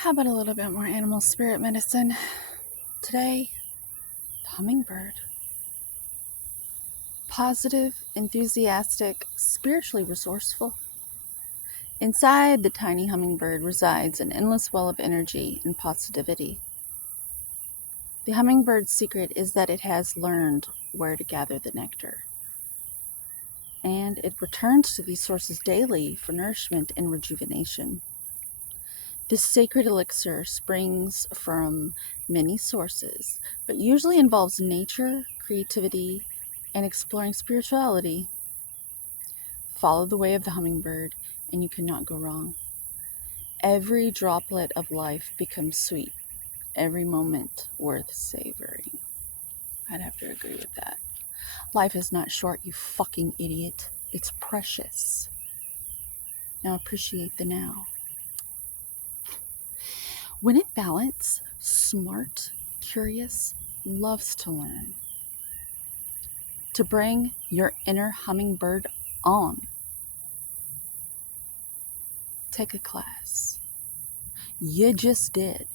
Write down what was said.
How about a little bit more animal spirit medicine? Today, the hummingbird. Positive, enthusiastic, spiritually resourceful. Inside the tiny hummingbird resides an endless well of energy and positivity. The hummingbird's secret is that it has learned where to gather the nectar. And it returns to these sources daily for nourishment and rejuvenation. This sacred elixir springs from many sources, but usually involves nature, creativity, and exploring spirituality. Follow the way of the hummingbird, and you cannot go wrong. Every droplet of life becomes sweet, every moment worth savoring. I'd have to agree with that. Life is not short, you fucking idiot. It's precious. Now appreciate the now. When in balance, smart, curious, loves to learn. To bring your inner hummingbird on. Take a class. You just did.